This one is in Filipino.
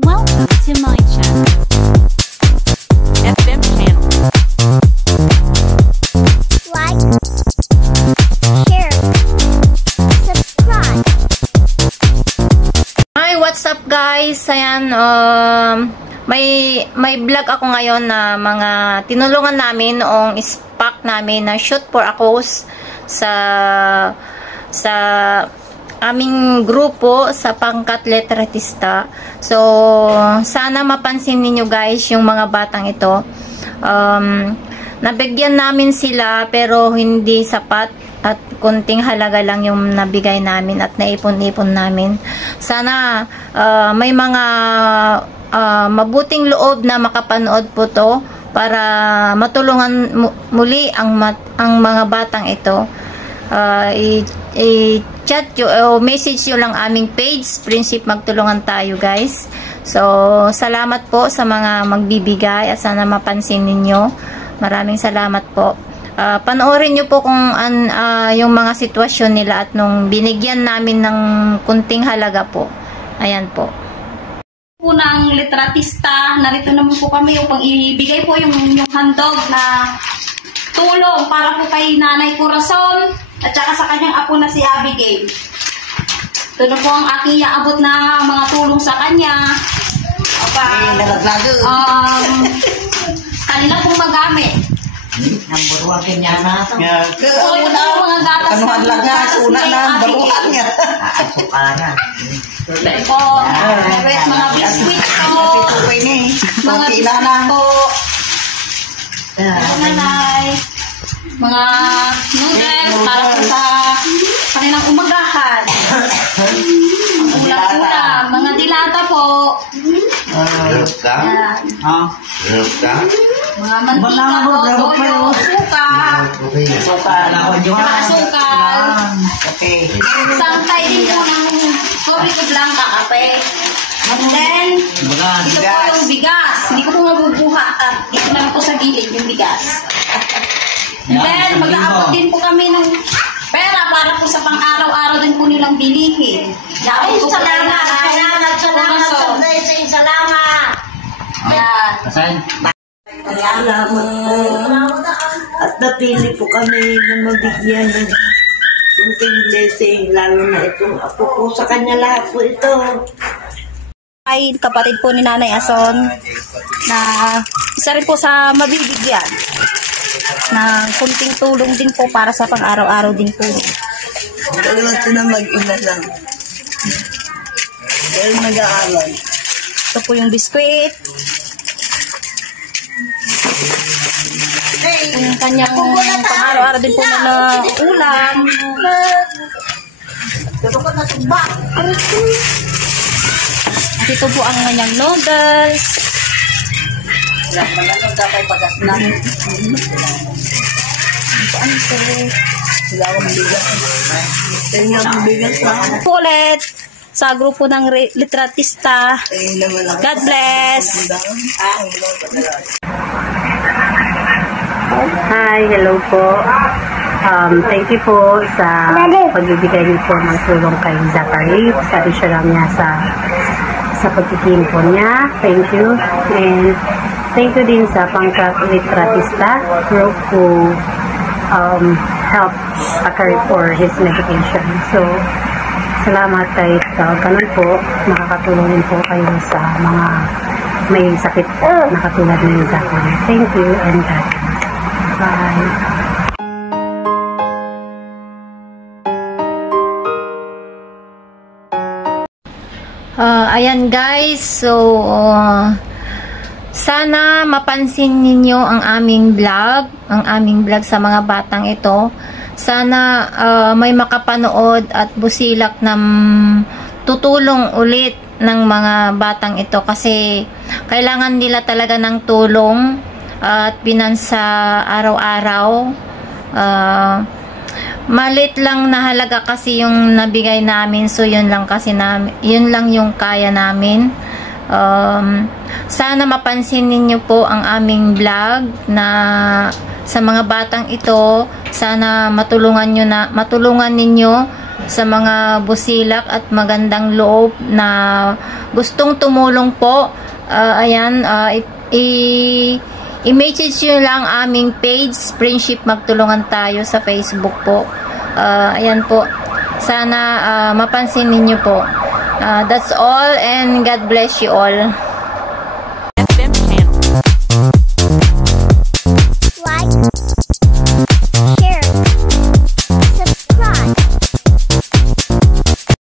Welcome to my channel. FM channel. Like, share, subscribe. Hi, what's up guys? Ayan, may vlog ako ngayon na mga tinulungan namin noong SPAC namin na shoot for a cause sa aming grupo sa pangkat letratista. So, sana mapansin niyo guys yung mga batang ito. Nabigyan namin sila pero hindi sapat at konting halaga lang yung nabigay namin at naipon-ipon namin. Sana may mga mabuting loob na makapanood po to para matulungan muli ang mga batang ito. I-chat o message nyo lang aming page, Friendship Magtulungan Tayo guys. So, salamat po sa mga magbibigay at sana mapansin ninyo. Maraming salamat po. Panoorin nyo po kung yung mga sitwasyon nila at nung binigyan namin ng kunting halaga po. Ayan po. Unang litratista, narito naman po kami yung pang-ibigay po yung handog na tulong para po kay Nanay Corazon at saka sa kanyang apo na si Abigail. Ito na po ang aking iaabot na mga tulong sa kanya. Kanila pong magamit. Namburuan niya na ito. Ito yung mga gatas. Kanuhan lang nga, una na, baruhan niya. Sukaran. Ito po, mga biskuit po. Mga biskuit po. Ito nanay. Mga noodles para po sa kanilang umagahan. Ulam-ulam. Mga dilata po. Mga mantika po. Toyo. Sukal. Asukal. Sangkay din po ng Corito Blanca kape. And then, ito po yung bigas. Hindi ko po mabubuhat at ito naman po sa gilid yung bigas. And then, mag-aabot din po kami ng pera para po sa pang-araw-araw din po nilang bilihin. Ay, salamat. Salamat. Yan. Salamat. At napili po kami na mabigyan ng kunting blessing, lalo na itong apo ko. Sa kanya lahat po ito. Ay kapatid po ni Nanay Ason na isa rin po sa mabibigyan ng kunting tulong din po para sa pang-araw-araw din po. Ito na mag-ina lang. Dahil nag-aaral. Ito po yung biskuit. Yung kanyang pang-araw-araw din po na ulam. Ito po ang kanyang noodles. Ulit sa grupo ng litratista. God bless. Hi, hello po. Thank you po sa pagbibigay niyo po ng tulong kay Zachary sa issue niya sa pagkikimpo niya. Thank you. And thank you din sa pangkat litratista group who helped Zachary for his medication. So, salamat kahit ganun po, makakatulong din po kayo sa mga may sakit na katulad ni Zachary. Thank you and God bless. Bye. Ayan guys, so sana mapansin ninyo ang aming vlog sa mga batang ito. Sana may makapanood at busilak ng tutulong ulit ng mga batang ito kasi kailangan nila talaga ng tulong at pinansa araw-araw. Malit lang na halaga kasi yung nabigay namin, so yun lang yung kaya namin. Sana mapansin ninyo po ang aming vlog na sa mga batang ito. Sana matulungan ninyo sa mga busilak at magandang loob na gustong tumulong po. Ayan, i-message nyo lang aming page, Friendship Magtulungan Tayo sa Facebook po. Ayan po. Sana mapansin ninyo po. That's all, and God bless you all.